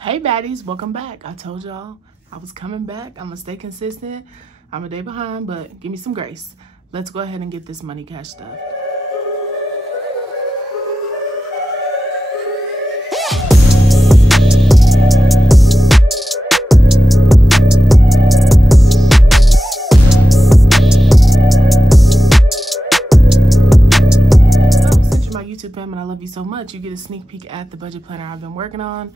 Hey baddies, welcome back. I told y'all I was coming back. I'm gonna stay consistent. I'm a day behind, but give me some grace. Let's go ahead and get this money cash stuff. YouTube fam, and I love you so much. You get a sneak peek at the budget planner I've been working on.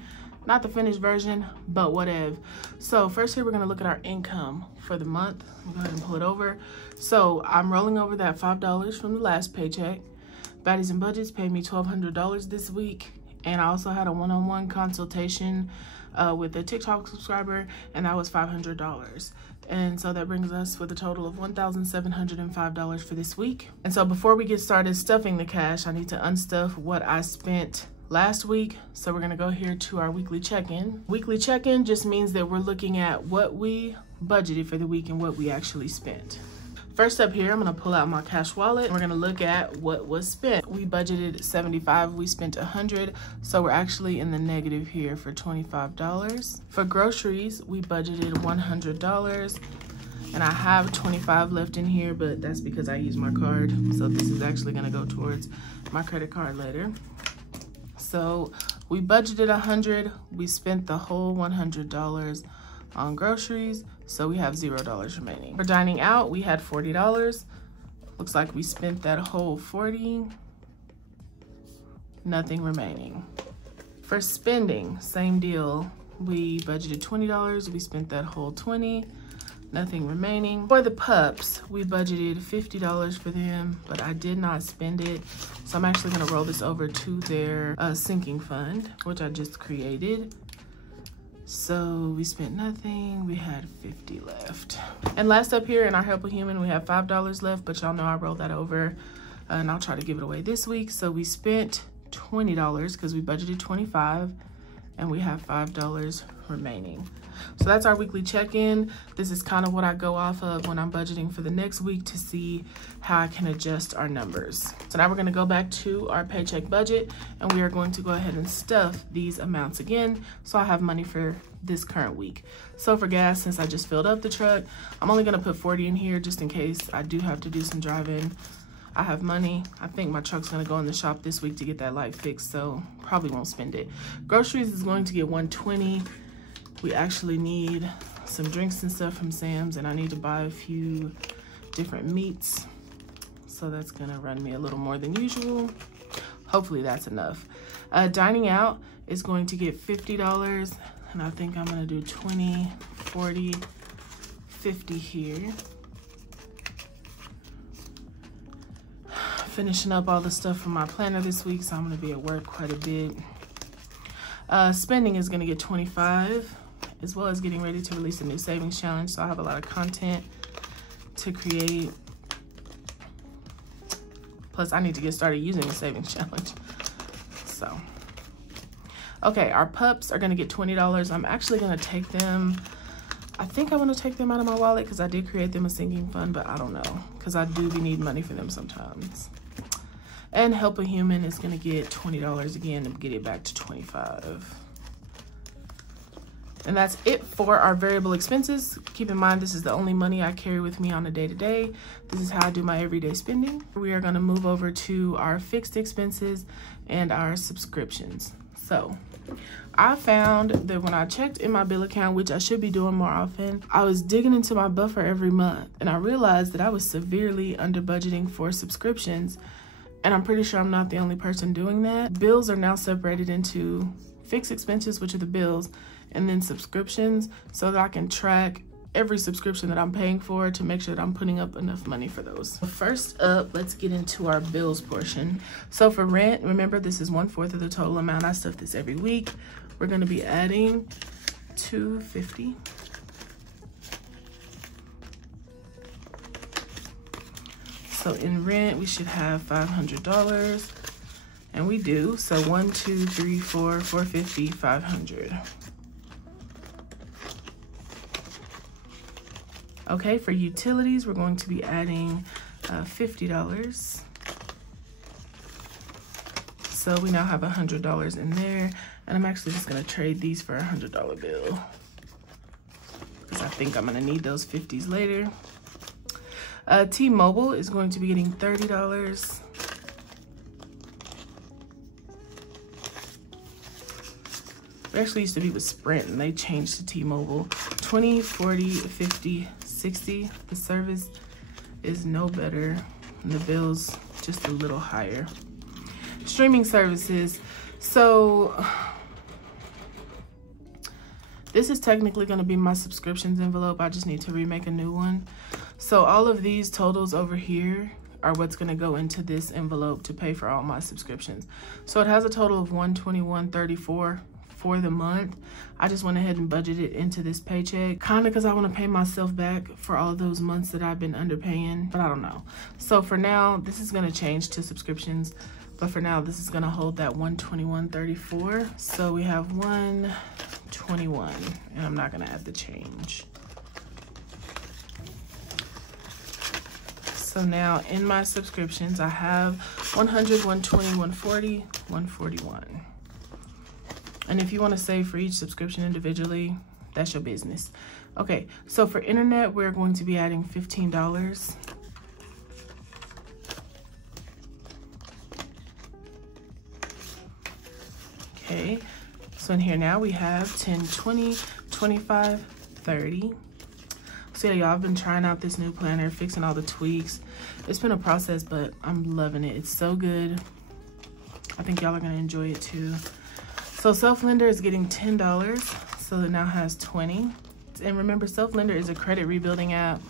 Not the finished version, but whatever. So first here, we're gonna look at our income for the month. I'll go ahead and pull it over. So I'm rolling over that $5 from the last paycheck. Baddies and Budgets paid me $1,200 this week. And I also had a one-on-one consultation with a TikTok subscriber, and that was $500. And so that brings us with a total of $1,705 for this week. And so before we get started stuffing the cash, I need to unstuff what I spent last week. So we're gonna go here to our weekly check-in. Weekly check-in just means that we're looking at what we budgeted for the week and what we actually spent. First up here, I'm gonna pull out my cash wallet. We're gonna look at what was spent. We budgeted $75, we spent $100, so we're actually in the negative here for $25. For groceries, we budgeted $100, and I have $25 left in here, but that's because I use my card. So this is actually gonna go towards my credit card later. So we budgeted $100, we spent the whole $100 on groceries, so we have $0 remaining. For dining out, we had $40. Looks like we spent that whole $40. Nothing remaining. For spending, same deal. We budgeted $20, we spent that whole $20. Nothing remaining. For the pups, we budgeted $50 for them, but I did not spend it. So I'm actually gonna roll this over to their sinking fund, which I just created. So we spent nothing, we had 50 left. And last up here in our Help a Human, we have $5 left, but y'all know I rolled that over and I'll try to give it away this week. So we spent $20 because we budgeted $25 and we have $5 remaining. So that's our weekly check-in. This is kind of what I go off of when I'm budgeting for the next week to see how I can adjust our numbers. So now we're gonna go back to our paycheck budget and we are going to go ahead and stuff these amounts again so I have money for this current week. So for gas, since I just filled up the truck, I'm only gonna put 40 in here just in case I do have to do some driving. I have money. I think my truck's gonna go in the shop this week to get that light fixed, so probably won't spend it. Groceries is going to get $120. We actually need some drinks and stuff from Sam's, and I need to buy a few different meats. So that's gonna run me a little more than usual. Hopefully that's enough. Dining out is going to get $50, and I think I'm gonna do 20, 40, 50 here. Finishing up all the stuff from my planner this week, so I'm gonna be at work quite a bit. Spending is gonna get 25, as well as getting ready to release a new savings challenge. So I have a lot of content to create. Plus I need to get started using the savings challenge. So, okay, our pups are gonna get $20. I'm actually gonna take them, I think I wanna take them out of my wallet because I did create them a sinking fund, but I don't know, because I do need money for them sometimes. And Help a Human is gonna get $20 again and get it back to 25. And that's it for our variable expenses. Keep in mind, this is the only money I carry with me on a day-to-day. This is how I do my everyday spending. We are gonna move over to our fixed expenses and our subscriptions. So I found that when I checked in my bill account, which I should be doing more often, I was digging into my buffer every month and I realized that I was severely under budgeting for subscriptions. And I'm pretty sure I'm not the only person doing that. Bills are now separated into fixed expenses, which are the bills, and then subscriptions, so that I can track every subscription that I'm paying for to make sure that I'm putting up enough money for those. First up, let's get into our bills portion. So for rent, remember this is 1/4 of the total amount. I stuff this every week. We're gonna be adding $250. So in rent, we should have $500, and we do. So 1, 2, 3, 4, 450, 500. Okay, for utilities, we're going to be adding $50. So we now have $100 in there. And I'm actually just gonna trade these for a $100 bill, because I think I'm gonna need those 50s later. T-Mobile is going to be getting $30. We actually used to be with Sprint and they changed to T-Mobile. 20, 40, 50, 60. The service is no better and the bill's just a little higher. Streaming services. So this is technically going to be my subscriptions envelope. I just need to remake a new one. So all of these totals over here are what's going to go into this envelope to pay for all my subscriptions. So it has a total of $121.34 for the month. I just went ahead and budgeted into this paycheck, kind of because I want to pay myself back for all those months that I've been underpaying, but I don't know. So for now, this is going to change to subscriptions, but for now, this is going to hold that $121.34. So we have $121, and I'm not going to add the change. So now in my subscriptions, I have 100, 120, 140, 141. And if you want to save for each subscription individually, that's your business. Okay, so for internet, we're going to be adding $15. Okay, so in here now we have 10, 20, 25, 30. So yeah, y'all, I've been trying out this new planner, fixing all the tweaks. It's been a process, but I'm loving it. It's so good. I think y'all are gonna enjoy it too. So Self-Lender is getting $10, so it now has 20. And remember, Self-Lender is a credit rebuilding app.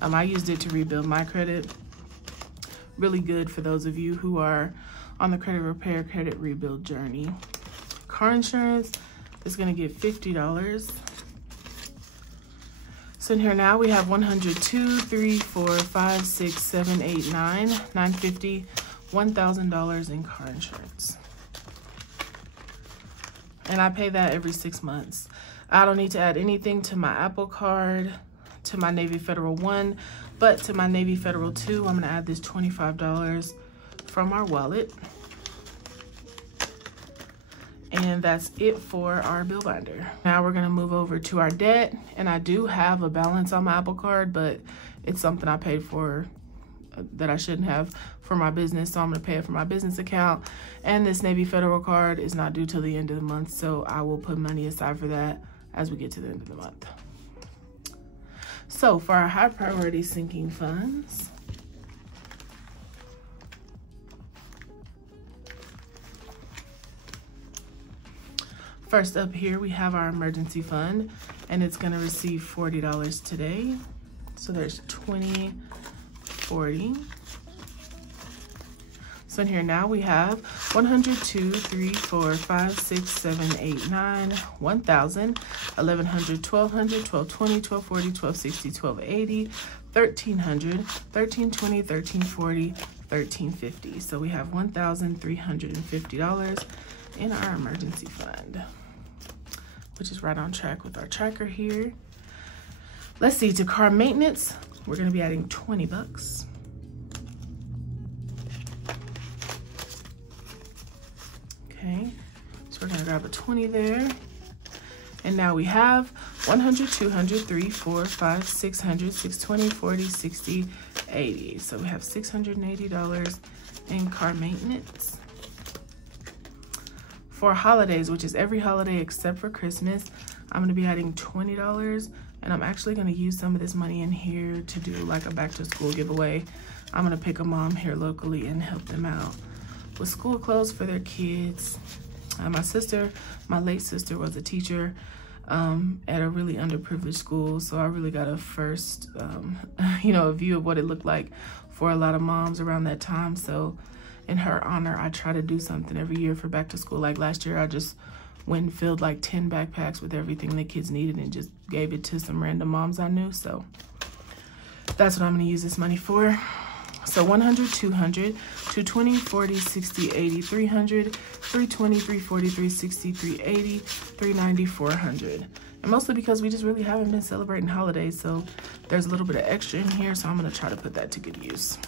I used it to rebuild my credit. Really good for those of you who are on the credit repair, credit rebuild journey. Car insurance is gonna get $50. So in here now we have 100, 2, 3, 4, 5, 6, 7, 8, 9, $950, $1,000 in car insurance. And I pay that every 6 months. I don't need to add anything to my Apple Card, to my Navy Federal 1, but to my Navy Federal 2, I'm gonna add this $25 from our wallet. And that's it for our bill binder. Now we're gonna move over to our debt, and I do have a balance on my Apple Card, but it's something I paid for that I shouldn't have for my business, so I'm gonna pay it for my business account. And this Navy Federal card is not due till the end of the month, so I will put money aside for that as we get to the end of the month. So for our high priority sinking funds, first up here, we have our emergency fund, and it's gonna receive $40 today. So there's 20, 40. So in here now we have 100, 2, 3, 4, 5, 6, 7, 8, 9, 1,000, 1,100, 1,200, 1,220, 1,240, 1,260, 1,280, 1,300, 1,320, 1,340, 1,350. So we have $1,350 in our emergency fund, which is right on track with our tracker here. Let's see, to car maintenance, we're gonna be adding $20. Okay, so we're gonna grab a 20 there. And now we have 100, 200, 3, 4, 5, 600, 620, 40, 60, 80. So we have $680 in car maintenance. For holidays, which is every holiday except for Christmas, I'm gonna be adding $20, and I'm actually gonna use some of this money in here to do like a back to school giveaway. I'm gonna pick a mom here locally and help them out with school clothes for their kids. My sister, my late sister, was a teacher at a really underprivileged school, so I really got a first, a view of what it looked like for a lot of moms around that time. So in her honor, I try to do something every year for back to school. Like last year, I just went and filled like 10 backpacks with everything the kids needed and just gave it to some random moms I knew. So that's what I'm gonna use this money for. So 100, 200, 220, 40, 60, 80, 300, 320, 340, 360, 380, 390, 400. And mostly because we just really haven't been celebrating holidays, so there's a little bit of extra in here, so I'm gonna try to put that to good use.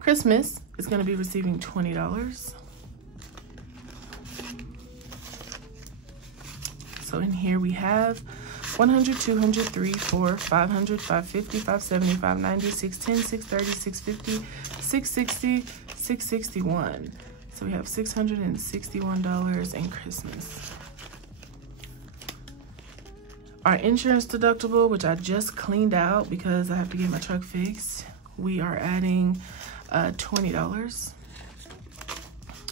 Christmas is gonna be receiving $20. So in here we have 100, 200, 3, 4, 500, 550, 570, 590, 610, 630, 650, 660, 661. So we have $661 in Christmas. Our insurance deductible, which I just cleaned out because I have to get my truck fixed, we are adding $20.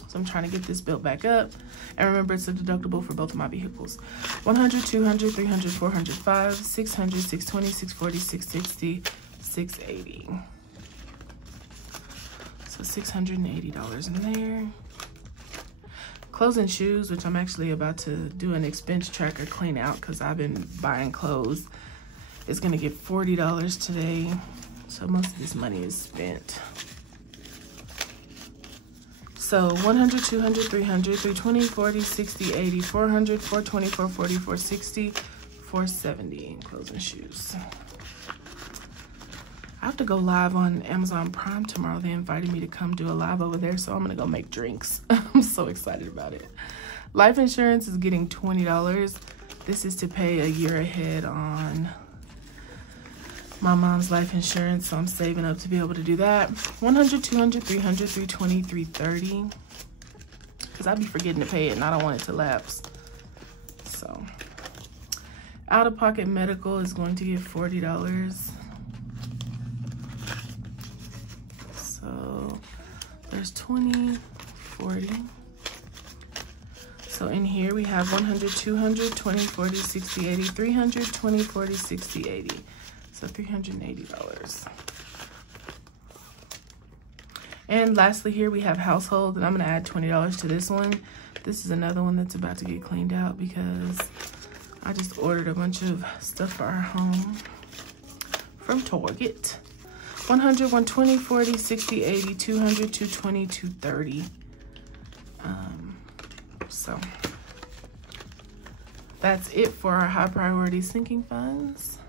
So I'm trying to get this built back up. And remember, it's a deductible for both of my vehicles. 100, 200, 300, 400, 5, 600, 620, 640, 660, 680. So $680 in there. Clothes and shoes, which I'm actually about to do an expense tracker clean out because I've been buying clothes. It's gonna get $40 today. So most of this money is spent. So 100, 200, 300, 320, 40, 60, 80, 400, 420, 440, 460, 470 in clothes and shoes. I have to go live on Amazon Prime tomorrow. They invited me to come do a live over there, so I'm gonna go make drinks. I'm so excited about it. Life insurance is getting $20. This is to pay a year ahead on my mom's life insurance, so I'm saving up to be able to do that. 100, 200, 300, 320, 330. Because I'd be forgetting to pay it and I don't want it to lapse. So, out-of-pocket medical is going to get $40. So, there's 20, 40. So in here we have 100, 200, 20, 40, 60, 80, 300, 20, 40, 60, 80. So $380. And lastly here we have household, and I'm gonna add $20 to this one. This is another one that's about to get cleaned out because I just ordered a bunch of stuff for our home from Target. 100, 120, 40, 60, 80, 200, 220, 230. So that's it for our high priority sinking funds.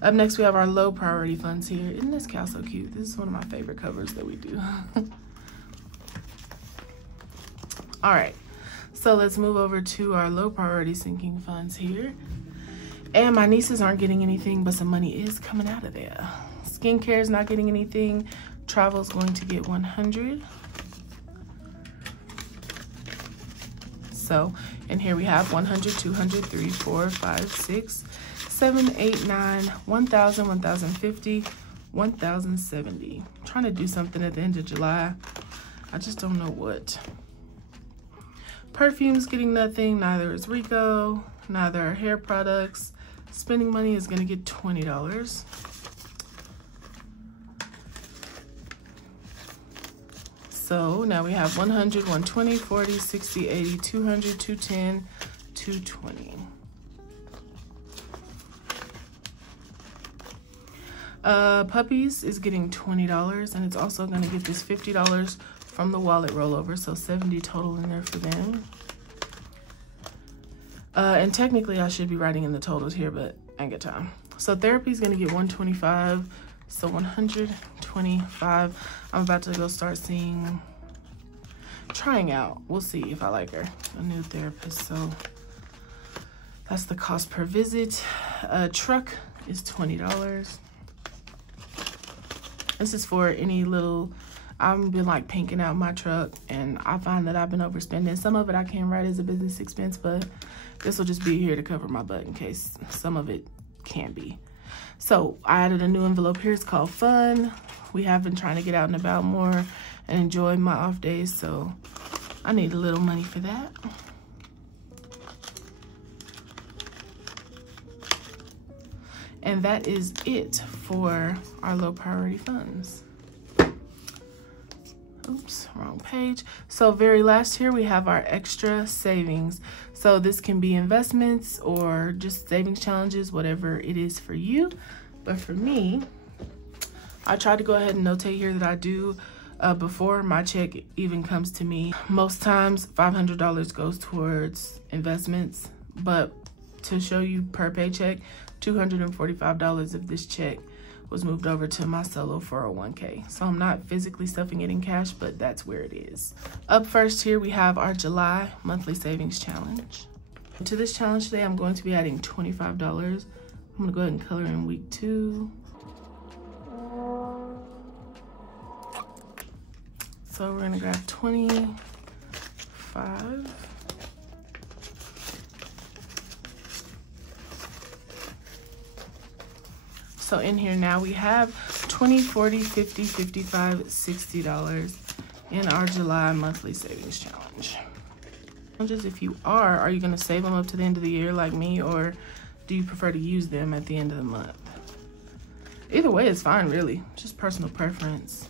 Up next, we have our low priority funds here. Isn't this cow so cute? This is one of my favorite covers that we do. All right, so let's move over to our low priority sinking funds here. And my nieces aren't getting anything, but some money is coming out of there. Skincare is not getting anything. Travel is going to get 100. So, and here we have 100, 200, 3, 4, 5, 6, 7, 8, 9, 1,000, 1,050, 1,070. I'm trying to do something at the end of July. I just don't know what. Perfume's getting nothing, neither is Rico, neither are hair products. Spending money is gonna get $20. So now we have 100, 120, 40, 60, 80, 200, 210, 220. Puppies is getting $20, and it's also gonna get this $50 from the wallet rollover, so 70 total in there for them. And technically I should be writing in the totals here, but I ain't got time. So therapy is gonna get 125, so 125. I'm about to go start trying out. We'll see if I like her, a new therapist. So that's the cost per visit. Truck is $20. This is for any little, I've been like pinking out my truck, and I find that I've been overspending. Some of it I can write as a business expense, but this will just be here to cover my butt in case some of it can be. So I added a new envelope here. It's called Fun. We have been trying to get out and about more and enjoy my off days, so I need a little money for that. And that is it for our low priority funds. Oops, wrong page. So very last here we have our extra savings. So this can be investments or just savings challenges, whatever it is for you. But for me, I try to go ahead and notate here that I do before my check even comes to me. Most times $500 goes towards investments, but to show you per paycheck, $245 of this check was moved over to my solo 401k. So I'm not physically stuffing it in cash, but that's where it is. Up first here, we have our July monthly savings challenge. To this challenge today, I'm going to be adding $25. I'm gonna go ahead and color in week 2. So we're gonna grab 25. So in here now we have $20, $40, $50, $55, $60 in our July monthly savings challenge. Just if you are you gonna save them up to the end of the year like me, or do you prefer to use them at the end of the month? Either way is fine, really, just personal preference.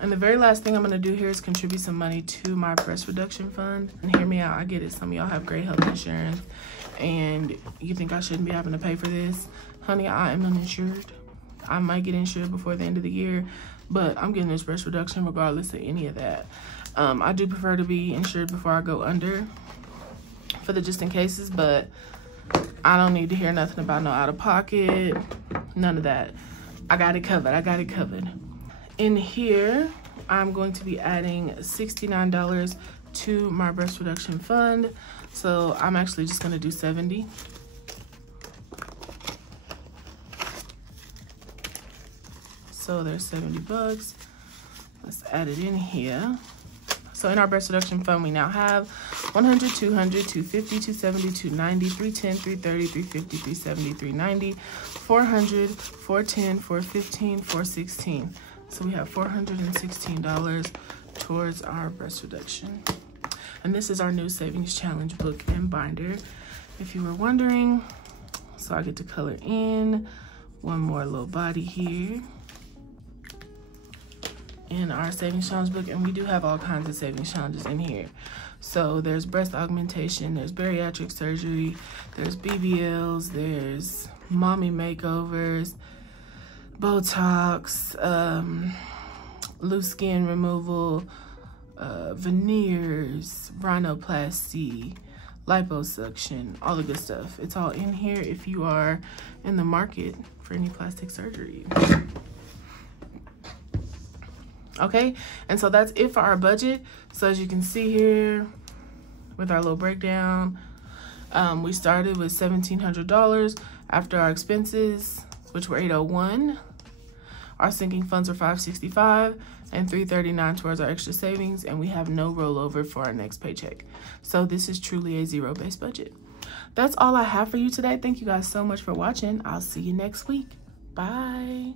And the very last thing I'm gonna do here is contribute some money to my breast reduction fund. And hear me out, I get it, some of y'all have great health insurance and you think I shouldn't be having to pay for this. Honey, I am uninsured. I might get insured before the end of the year, but I'm getting this breast reduction regardless of any of that. I do prefer to be insured before I go under for the just in cases, but I don't need to hear nothing about no out of pocket, none of that. I got it covered, I got it covered. In here, I'm going to be adding $69 to my breast reduction fund. So I'm actually just gonna do 70. So there's 70 bucks. Let's add it in here. So in our breast reduction fund, we now have 100, 200, 250, 270, 290, 310, 330, 350, 370, 390, 400, 410, 415, 416. So we have $416 towards our breast reduction. And this is our new savings challenge book and binder, if you were wondering. So I get to color in one more little body here in our savings challenge book. And we do have all kinds of savings challenges in here. So there's breast augmentation, there's bariatric surgery, there's BBLs, there's mommy makeovers, Botox, loose skin removal, veneers, rhinoplasty, liposuction, all the good stuff. It's all in here if you are in the market for any plastic surgery. Okay, and so that's it for our budget. So as you can see here with our little breakdown, we started with $1,700 after our expenses, which were $801. Our sinking funds are $565 and $339 towards our extra savings, and we have no rollover for our next paycheck. So this is truly a zero-based budget. That's all I have for you today. Thank you guys so much for watching. I'll see you next week. Bye.